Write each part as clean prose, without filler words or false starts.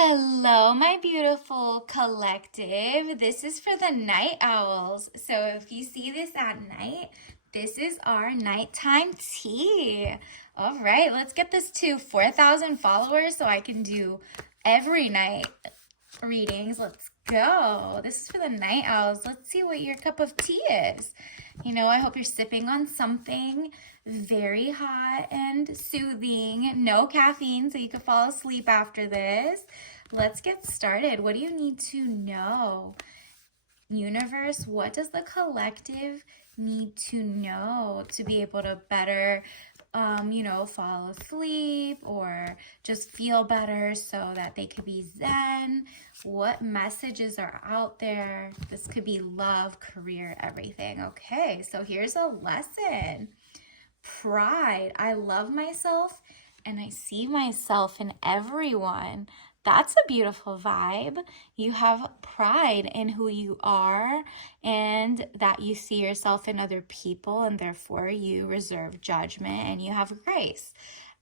Hello, my beautiful collective. This is for the night owls. So if you see this at night, this is our nighttime tea. All right, let's get this to 4,000 followers so I can do every night readings. Let's go. This is for the night owls. Let's see what your cup of tea is. I hope you're sipping on something very hot and soothing. No caffeine, so you can fall asleep after this. Let's get started. What do you need to know? Universe, what does the collective need to know to be able to better fall asleep or just feel better so that they could be zen? What messages are out there? This could be love, career, everything. Okay, so here's a lesson. Pride. I love myself and I see myself in everyone. That's a beautiful vibe. You have pride in who you are and that you see yourself in other people, and therefore you reserve judgment and you have grace.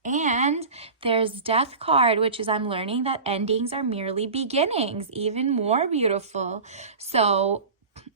And there's Death card, which is I'm learning that endings are merely beginnings, even more beautiful. So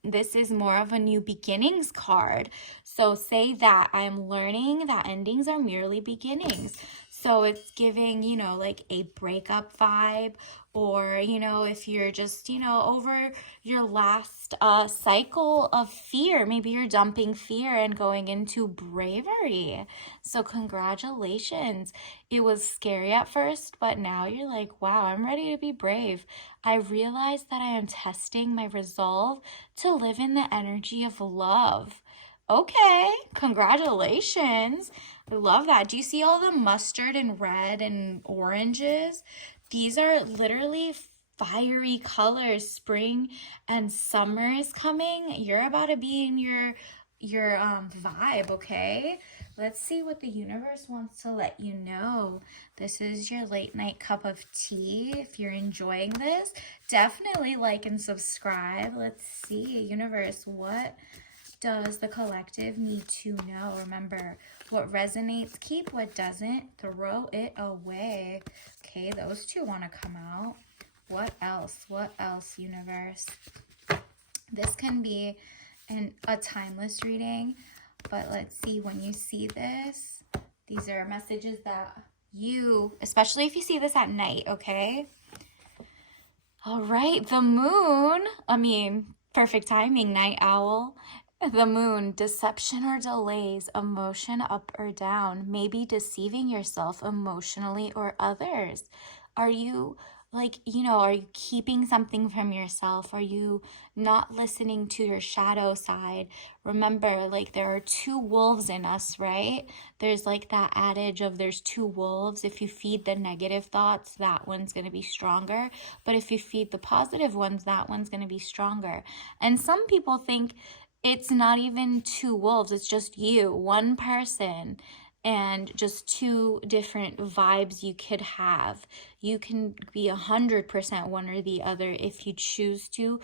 this is more of a new beginnings card. So say that I'm learning that endings are merely beginnings. So it's giving, like a breakup vibe, or, if you're just, over your last cycle of fear, maybe you're dumping fear and going into bravery. So congratulations. It was scary at first, but now you're like, wow, I'm ready to be brave. I realize that I am testing my resolve to live in the energy of love. Okay, congratulations. I love that. Do you see all the mustard and red and oranges? These are literally fiery colors. Spring and summer is coming. You're about to be in your vibe, okay? Let's see what the universe wants to let you know. This is your late night cup of tea. If you're enjoying this, definitely like and subscribe. Let's see, universe, what does the collective need to know? Remember, what resonates, keep. What doesn't, throw it away. Okay, those two want to come out. What else? What else, universe? This can be a timeless reading, but let's see, when you see this, these are messages that you, especially if you see this at night, okay? All right, the moon, perfect timing, night owl. The moon, deception or delays, emotion up or down, maybe deceiving yourself emotionally or others. Are you are you keeping something from yourself? Are you not listening to your shadow side? Remember, there are two wolves in us, right? There's that adage of there's two wolves. If you feed the negative thoughts, that one's going to be stronger. But if you feed the positive ones, that one's going to be stronger. And some people think it's not even two wolves, it's just you, one person, and just two different vibes you could have. You can be 100% one or the other if you choose to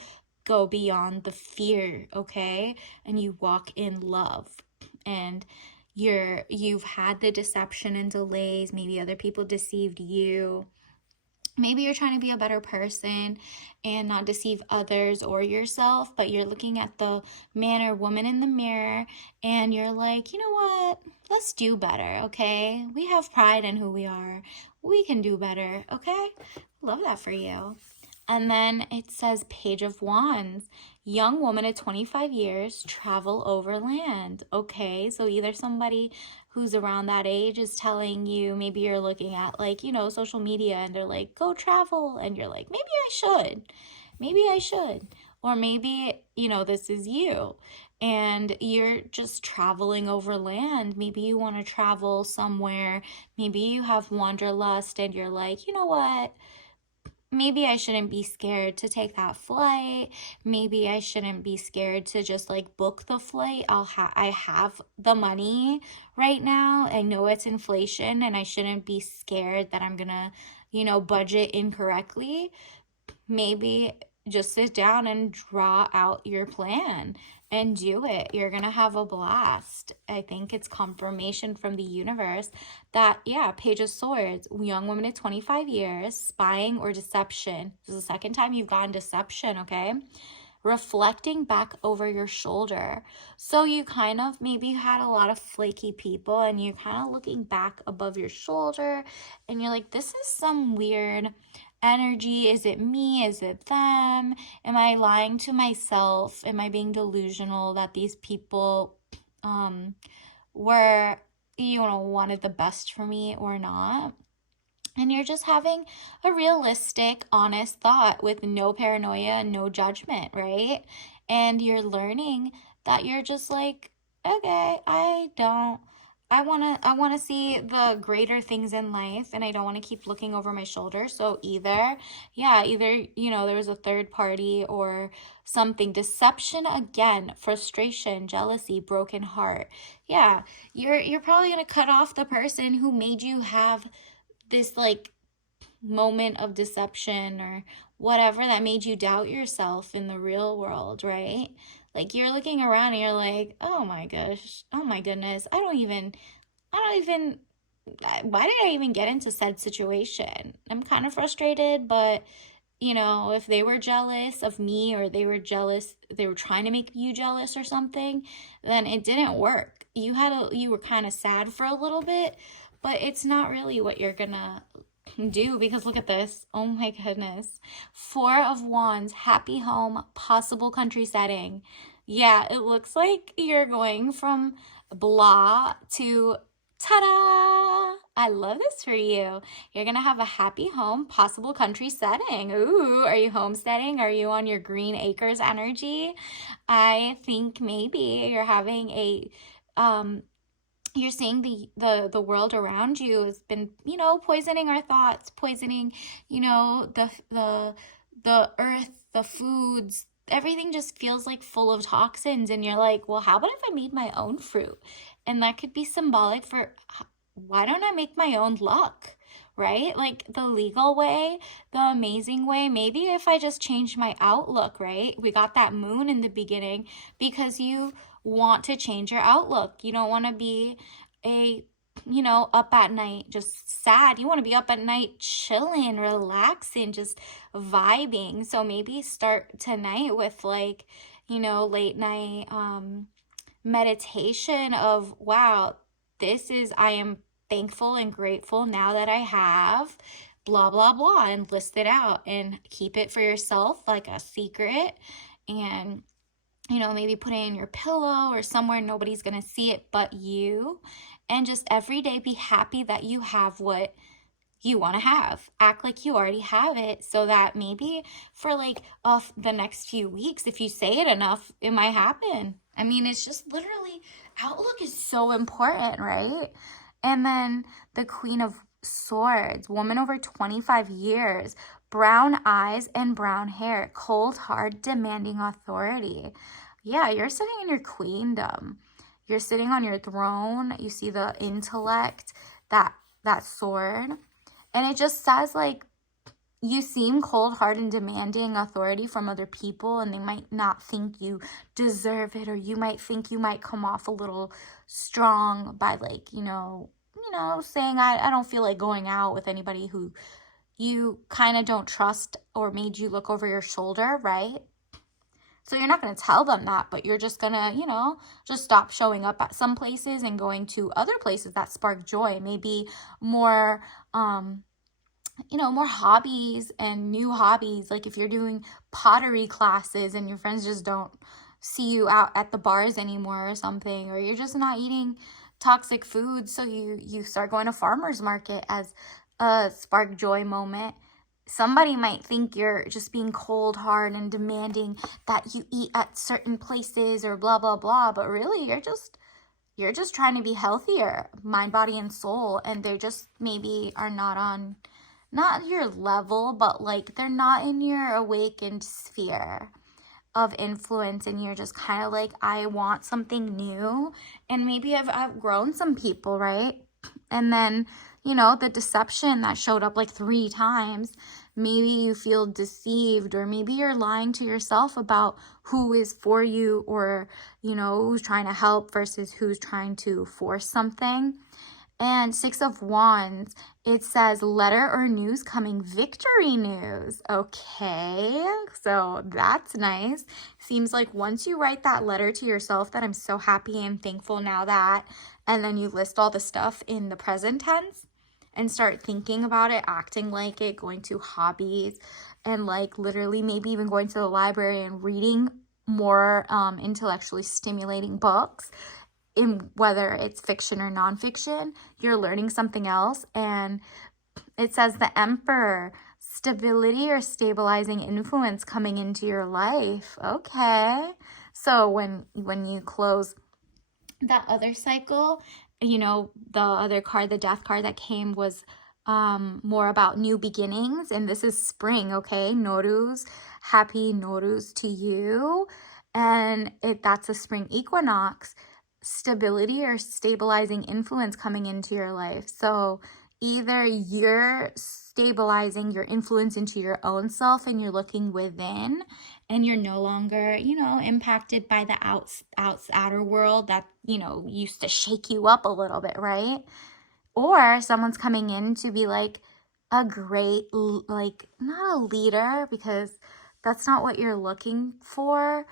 go beyond the fear, okay? And you walk in love. And you've had the deception and delays, maybe other people deceived you. Maybe you're trying to be a better person and not deceive others or yourself, but you're looking at the man or woman in the mirror and you're like, you know what? Let's do better, okay? We have pride in who we are. We can do better, okay? Love that for you. And then it says Page of Wands. Young woman at 25 years, travel overland. Okay, so either somebody who's around that age is telling you, maybe you're looking at social media and they're like, go travel. And you're like, maybe I should. Maybe I should. Or maybe, this is you and you're just traveling overland. Maybe you want to travel somewhere. Maybe you have wanderlust and you're like, you know what? Maybe I shouldn't be scared to take that flight. Maybe I shouldn't be scared to just book the flight. I have the money right now. I know it's inflation and I shouldn't be scared that I'm gonna, budget incorrectly. Maybe just sit down and draw out your plan and do it. You're going to have a blast. I think it's confirmation from the universe that, yeah, Page of Swords, young woman at 25 years, spying or deception. This is the second time you've gotten deception, okay? Reflecting back over your shoulder. So you kind of maybe had a lot of flaky people and you're kind of looking back above your shoulder and you're like, this is some weird energy. Is it me? Is it them? Am I lying to myself? Am I being delusional that these people were, wanted the best for me or not? And you're just having a realistic, honest thought with no paranoia and no judgment, right? And you're learning that you're just like, okay, I want to see the greater things in life and I don't want to keep looking over my shoulder. So either, there was a third party or something. Deception again, frustration, jealousy, broken heart. Yeah, you're probably going to cut off the person who made you have this like moment of deception or whatever that made you doubt yourself in the real world, right? Like you're looking around and you're like, oh my gosh, oh my goodness, why did I even get into said situation? I'm kind of frustrated, but if they were jealous of me or they were trying to make you jealous or something, then it didn't work. You were kind of sad for a little bit, but it's not really what you're gonna do because look at this. Oh my goodness. 4 of Wands, happy home, possible country setting. Yeah, it looks like you're going from blah to ta-da! I love this for you. You're going to have a happy home, possible country setting. Ooh, are you homesteading? Are you on your green acres energy? I think maybe you're having you're seeing the world around you has been, poisoning our thoughts, poisoning, the earth, the foods, everything just feels like full of toxins. And you're like, well, how about if I made my own fruit? And that could be symbolic for why don't I make my own luck, right? Like the legal way, the amazing way. Maybe if I just change my outlook, right? We got that moon in the beginning because you want to change your outlook. You don't want to be up at night just sad. You want to be up at night chilling, relaxing, just vibing. So maybe start tonight with late night meditation of, wow, I am thankful and grateful now that I have blah, blah, blah, and list it out and keep it for yourself like a secret. And maybe put it in your pillow or somewhere nobody's going to see it but you. And just every day be happy that you have what you want to have. Act like you already have it so that maybe for the next few weeks, if you say it enough, it might happen. I mean, it's just literally, outlook is so important, right? And then the Queen of Swords, woman over 25 years, brown eyes and brown hair, cold, hard, demanding authority. Yeah, you're sitting in your queendom. You're sitting on your throne. You see the intellect, that sword. And it just says you seem cold, hard, and demanding authority from other people, and they might not think you deserve it, or you might think you might come off a little strong by saying I don't feel like going out with anybody who you kind of don't trust or made you look over your shoulder, right? So you're not going to tell them that, but you're just going to, just stop showing up at some places and going to other places that spark joy. Maybe more, more hobbies and new hobbies. Like if you're doing pottery classes and your friends just don't see you out at the bars anymore or something, or you're just not eating toxic foods, so you start going to farmers market as a spark joy moment. Somebody might think you're just being cold, hard, and demanding that you eat at certain places or blah, blah, blah. But really, you're just trying to be healthier, mind, body, and soul. And they just maybe are not your level, but they're not in your awakened sphere of influence. And you're just kind of like, I want something new. And maybe I've outgrown some people, right? And then, the deception that showed up 3 times, maybe you feel deceived, or maybe you're lying to yourself about who is for you, or, who's trying to help versus who's trying to force something. And Six of Wands, it says letter or news coming, victory news. Okay, so that's nice. Seems like once you write that letter to yourself that I'm so happy and thankful now that, and then you list all the stuff in the present tense and start thinking about it, acting like it, going to hobbies, and like literally maybe even going to the library and reading more intellectually stimulating books, in whether it's fiction or nonfiction, you're learning something else. And it says the Emperor, stability or stabilizing influence coming into your life. Okay. So when you close that other cycle, the other card, the Death card that came, was more about new beginnings, and this is spring. Okay, Noruz, happy Noruz to you. And that's a spring equinox, stability or stabilizing influence coming into your life. So either you're stabilizing your influence into your own self and you're looking within, and you're no longer, impacted by the outer world that, used to shake you up a little bit, right? Or someone's coming in to be like a great, like, not a leader, because that's not what you're looking for.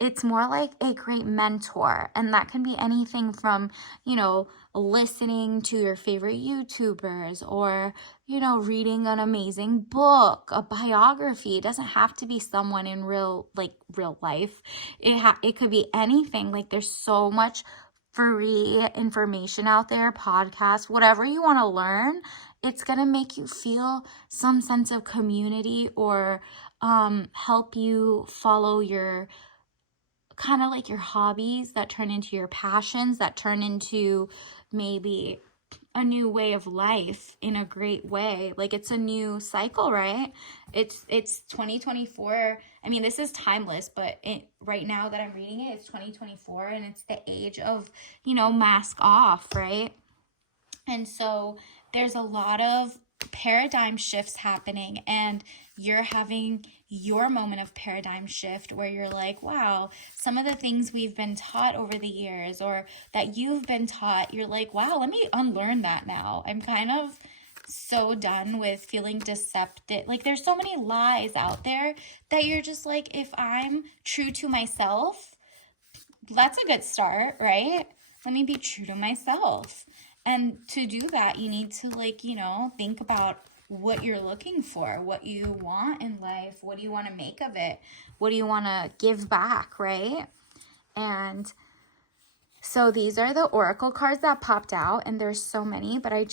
It's more like a great mentor, and that can be anything from, listening to your favorite YouTubers, or, reading an amazing book, a biography. It doesn't have to be someone in real life. It could be anything. Like, there's so much free information out there, podcasts, whatever you want to learn. It's going to make you feel some sense of community, or help you follow your kind of like your hobbies that turn into your passions, that turn into maybe a new way of life in a great way. Like, it's a new cycle, right? It's 2024. I mean, this is timeless, but right now that I'm reading it, it's 2024, and it's the age of, mask off, right? And so there's a lot of paradigm shifts happening, and you're having your moment of paradigm shift where you're like, wow, some of the things we've been taught over the years, or that you've been taught, you're like, wow, let me unlearn that now. I'm kind of so done with feeling deceptive. Like, there's so many lies out there that you're just like, if I'm true to myself, that's a good start, right? Let me be true to myself. And to do that, you need to, think about what you're looking for, what you want in life, what do you want to make of it, what do you want to give back, right? And so these are the oracle cards that popped out, and there's so many, but I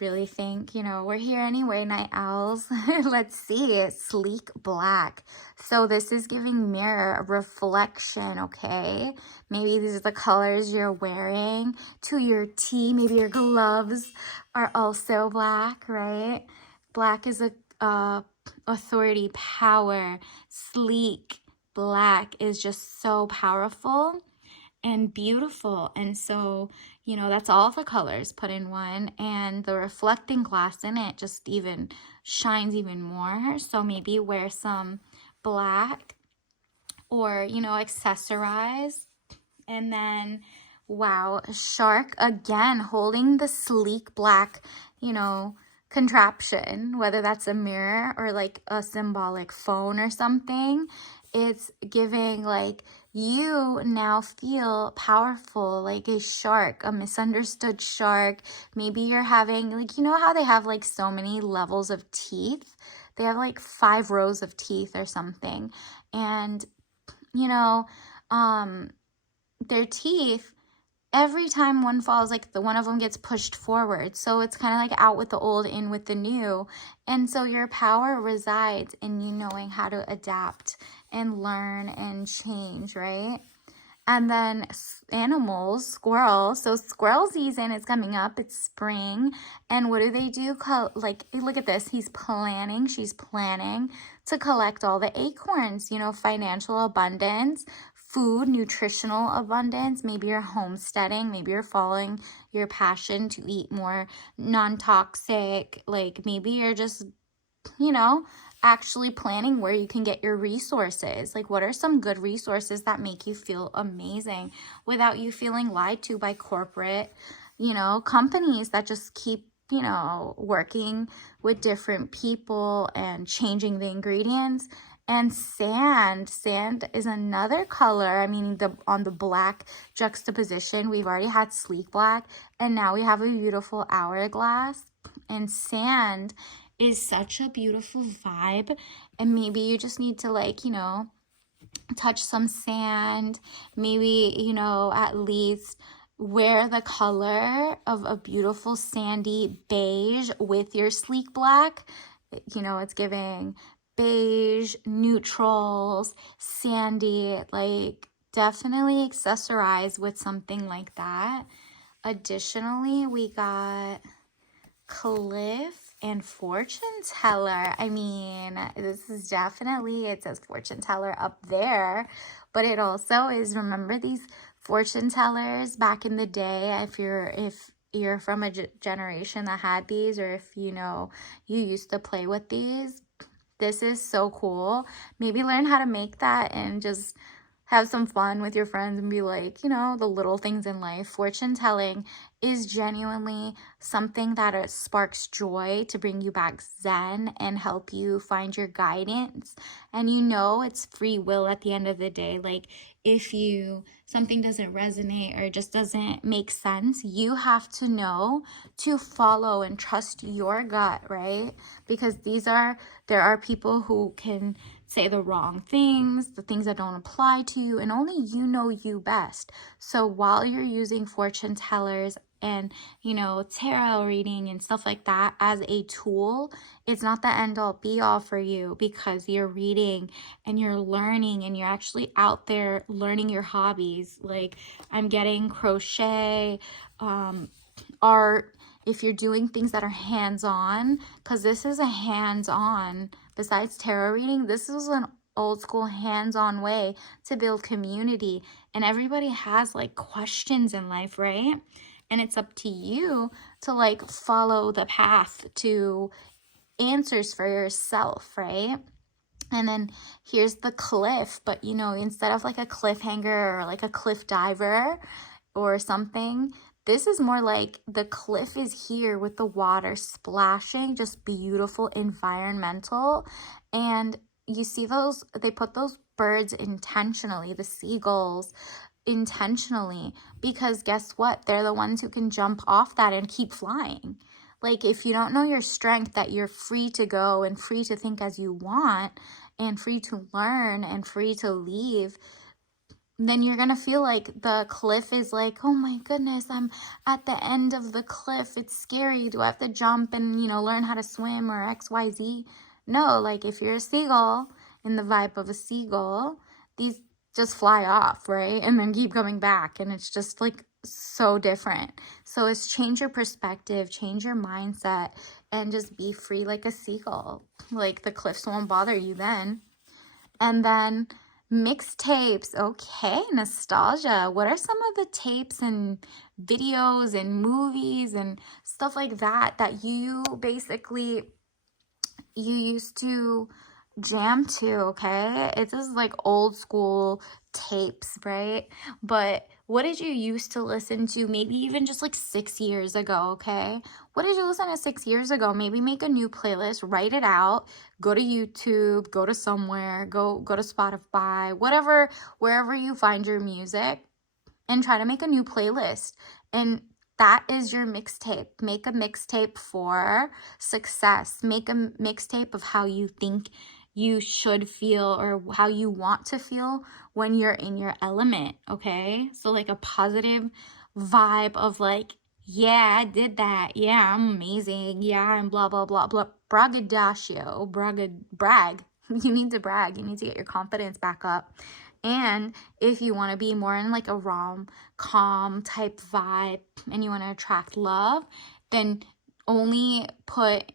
really think, we're here anyway, night owls. Let's see it. Sleek black. So this is giving mirror, reflection, okay? Maybe these are the colors you're wearing to your tea. Maybe your gloves are also black, right? Black is a authority, power. Sleek black is just so powerful and beautiful. And so, that's all the colors put in one, and the reflecting glass in it just even shines even more. So maybe wear some black, or, accessorize. And then, wow, shark again, holding the sleek black, contraption, whether that's a mirror or like a symbolic phone or something. It's giving like, you now feel powerful, like a shark, a misunderstood shark. Maybe you're having, like, how they have like so many levels of teeth? They have like 5 rows of teeth or something. And, their teeth, every time one falls, like the one of them gets pushed forward. So it's kind of like out with the old, in with the new. And so your power resides in you knowing how to adapt and learn and change, right? And then animals, squirrels. So squirrel season is coming up. It's spring. And what do? Like, look at this. She's planning to collect all the acorns, financial abundance, food, nutritional abundance. Maybe you're homesteading. Maybe you're following your passion to eat more non-toxic. Like, maybe you're just you know, actually planning where you can get your resources. Like, what are some good resources that make you feel amazing without you feeling lied to by corporate, companies that just keep, working with different people and changing the ingredients. And sand is another color. I mean, on the black juxtaposition, we've already had sleek black, and now we have a beautiful hourglass. And sand is such a beautiful vibe, and maybe you just need to, like, touch some sand, maybe, at least wear the color of a beautiful sandy beige with your sleek black. It's giving beige, neutrals, sandy, like definitely accessorize with something like that. Additionally, we got Cliff and fortune teller. I mean, this is definitely, it says fortune teller up there, but it also is, remember these fortune tellers back in the day, if you're from a generation that had these, or if you used to play with these, this is so cool. Maybe learn how to make that and just have some fun with your friends and be like, the little things in life. Fortune telling is genuinely something that sparks joy to bring you back zen and help you find your guidance. And it's free will at the end of the day. Like, if something doesn't resonate or just doesn't make sense, you have to know to follow and trust your gut, right? Because there are people who can say the wrong things, the things that don't apply to you, and only you know you best. So while you're using fortune tellers and, tarot reading and stuff like that as a tool, it's not the end all be all for you, because you're reading and you're learning and you're actually out there learning your hobbies. Like, I'm getting crochet, art, if you're doing things that are hands-on, because this is a hands-on, besides tarot reading, this is an old school hands-on way to build community. And everybody has like questions in life, right? And it's up to you to like follow the path to answers for yourself, right? And then here's the cliff, but instead of like a cliffhanger or like a cliff diver or something, this is more like the cliff is here with the water splashing, just beautiful, environmental. And you see they put those birds intentionally, the seagulls intentionally, because guess what? They're the ones who can jump off that and keep flying. Like, if you don't know your strength, that you're free to go and free to think as you want and free to learn and free to leave, then you're going to feel like the cliff is like, oh my goodness, I'm at the end of the cliff. It's scary. Do I have to jump and, learn how to swim or XYZ? No, like, if you're a seagull in the vibe of a seagull, these just fly off, right? And then keep coming back. And it's just like so different. So it's change your perspective, change your mindset, and just be free like a seagull. Like, the cliffs won't bother you then. And then mixtapes. Okay, nostalgia. What are some of the tapes and videos and movies and stuff like that you basically you used to jam to? Okay, it's just like old school tapes, right? But what did you used to listen to maybe even just like 6 years ago? Okay, what did you listen to 6 years ago? Maybe make a new playlist, write it out, go to YouTube, go to somewhere, go to Spotify, whatever, wherever you find your music, and try to make a new playlist. And that is your mixtape. Make a mixtape for success. Make a mixtape of how you think you should feel or how you want to feel when you're in your element, okay? So like a positive vibe of like, yeah, I did that. Yeah, I'm amazing. Yeah, I'm blah, blah, blah, blah. Braggadocio. Brag. You need to brag. You need to get your confidence back up. And if you want to be more in like a rom-com type vibe and you want to attract love, then only put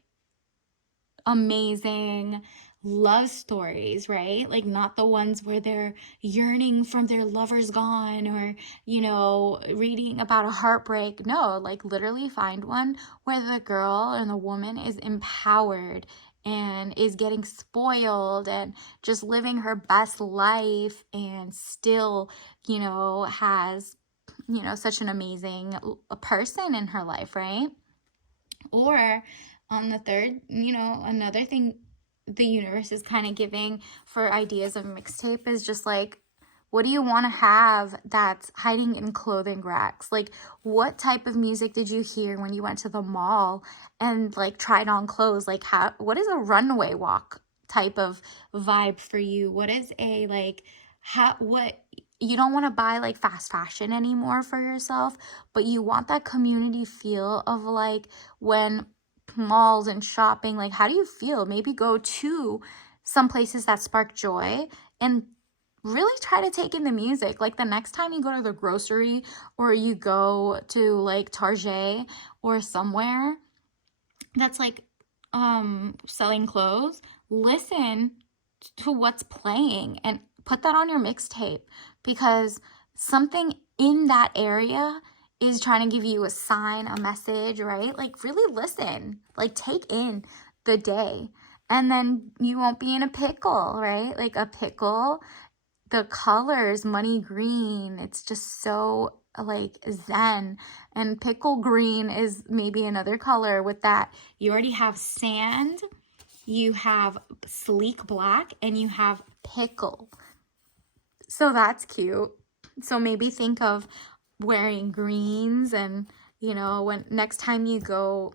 amazing love stories, right? Like, not the ones where they're yearning from their lover's gone or, reading about a heartbreak. No, like, literally find one where the girl and the woman is empowered and is getting spoiled and just living her best life and still, has, such an amazing person in her life, right? Or on the third, another thing the universe is kind of giving for ideas of mixtape is just like, what do you want to have that's hiding in clothing racks? Like, what type of music did you hear when you went to the mall and like tried on clothes? Like, what is a runway walk type of vibe for you? What is a like, what you don't want to buy like fast fashion anymore for yourself, but you want that community feel of like when malls and shopping, like how do you feel? Maybe go to some places that spark joy and really try to take in the music. Like the next time you go to the grocery or you go to like Target or somewhere that's like selling clothes, listen to what's playing and put that on your mixtape, because something in that area is trying to give you a sign, a message, right? Like really listen, like take in the day, and then you won't be in a pickle, right? Like a pickle, the colors, money green, it's just so like zen. And pickle green is maybe another color with that. You already have sand, you have sleek black, and you have pickle. So that's cute. So maybe think of wearing greens, and when next time you go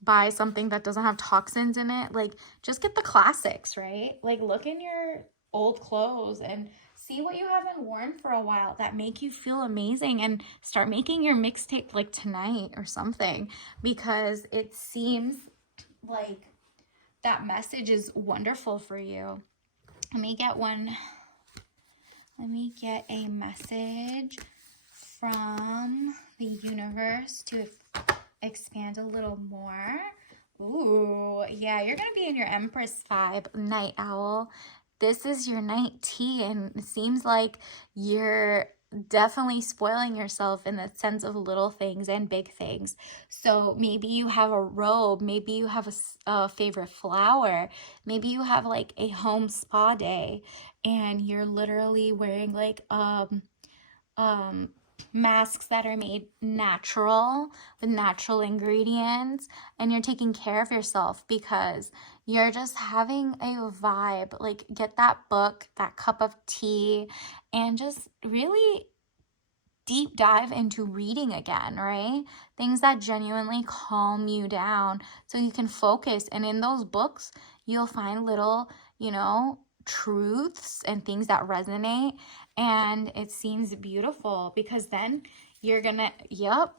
buy something that doesn't have toxins in it, like just get the classics, right? Like look in your old clothes and see what you haven't worn for a while that make you feel amazing, and start making your mixtape like tonight or something, because it seems like that message is wonderful for you. Let me get a message from the universe to expand a little more. Ooh, yeah, you're going to be in your Empress vibe, night owl. This is your night tea, and it seems like you're definitely spoiling yourself in the sense of little things and big things. So maybe you have a robe, maybe you have a favorite flower, maybe you have like a home spa day, and you're literally wearing like masks that are made natural with natural ingredients, and you're taking care of yourself because you're just having a vibe. Like get that book, that cup of tea, and just really deep dive into reading again, right? Things that genuinely calm you down so you can focus. And in those books, you'll find little, truths and things that resonate. And it seems beautiful, because then you're gonna,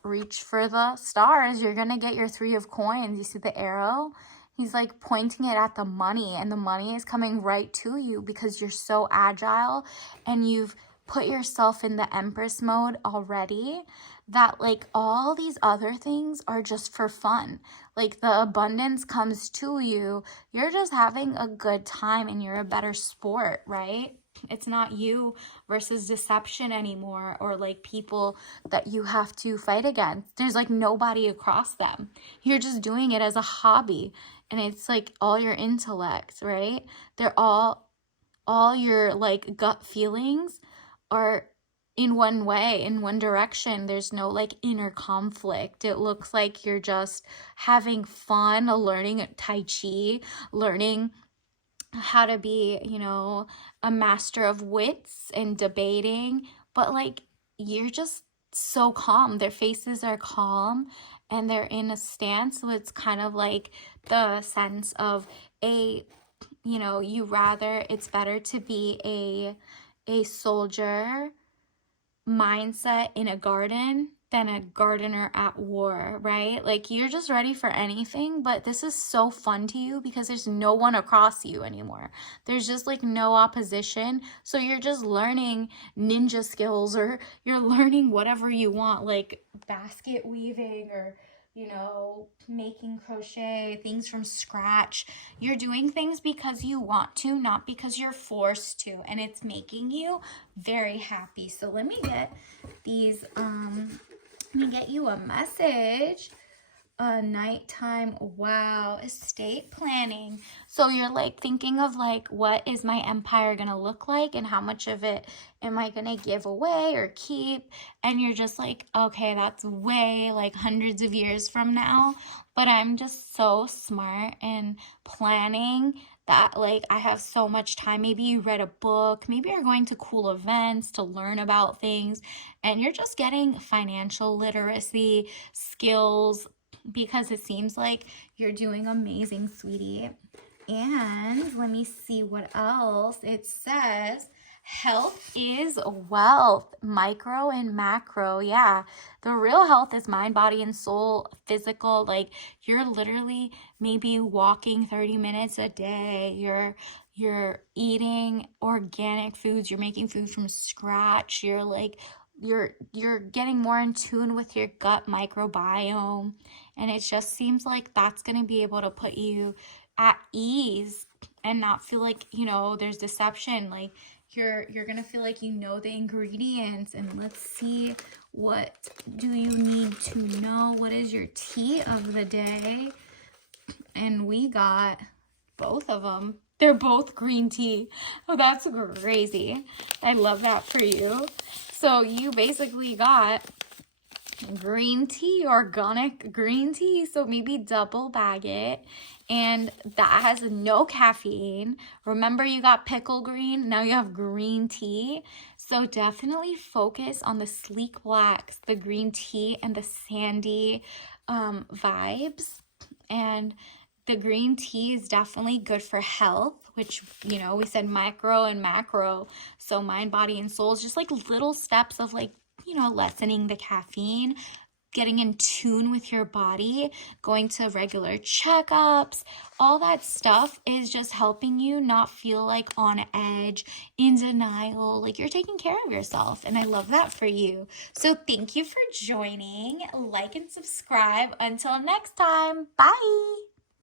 reach for the stars. You're gonna get your 3 of coins. You see the arrow? He's like pointing it at the money, and the money is coming right to you because you're so agile and you've put yourself in the Empress mode already, that like all these other things are just for fun. Like the abundance comes to you. You're just having a good time and you're a better sport, right? It's not you versus deception anymore, or like people that you have to fight against. There's like nobody across them. You're just doing it as a hobby, and it's like all your intellect, right? They're all your like gut feelings are in one way, in one direction. There's no like inner conflict. It looks like you're just having fun, learning Tai Chi, learning how to be, a master of wits and debating, but like you're just so calm. Their faces are calm and they're in a stance. So it's kind of like the sense of it's better to be a soldier mindset in a garden than a gardener at war, right? Like you're just ready for anything, but this is so fun to you because there's no one across you anymore. There's just like no opposition. So you're just learning ninja skills, or you're learning whatever you want, like basket weaving, or making crochet, things from scratch. You're doing things because you want to, not because you're forced to, and it's making you very happy. So let me get these, let me get you a message Nighttime, wow, estate planning. So you're like thinking of like, what is my empire gonna look like and how much of it am I gonna give away or keep? And you're just like, okay, that's way like hundreds of years from now. But I'm just so smart and planning that like I have so much time. Maybe you read a book, maybe you're going to cool events to learn about things, and you're just getting financial literacy skills because it seems like you're doing amazing, sweetie. And let me see what else it says. Health is wealth, micro and macro. Yeah, the real health is mind, body, and soul, physical. Like you're literally maybe walking 30 minutes a day. You're eating organic foods. You're making food from scratch. You're getting more in tune with your gut microbiome, and it just seems like that's going to be able to put you at ease and not feel like, there's deception. Like you're going to feel like you know the ingredients. And let's see, what do you need to know? What is your tea of the day? And we got both of them. They're both green tea. Oh, that's crazy. I love that for you. So you basically got green tea, organic green tea. So maybe double bag it. And that has no caffeine. Remember, you got pickle green. Now you have green tea. So definitely focus on the sleek blacks, the green tea, and the sandy vibes. And the green tea is definitely good for health, which, we said micro and macro. So mind, body, and soul is just like little steps of like, lessening the caffeine, getting in tune with your body, going to regular checkups. All that stuff is just helping you not feel like on edge, in denial, like you're taking care of yourself. And I love that for you. So thank you for joining. Like and subscribe. Until next time. Bye.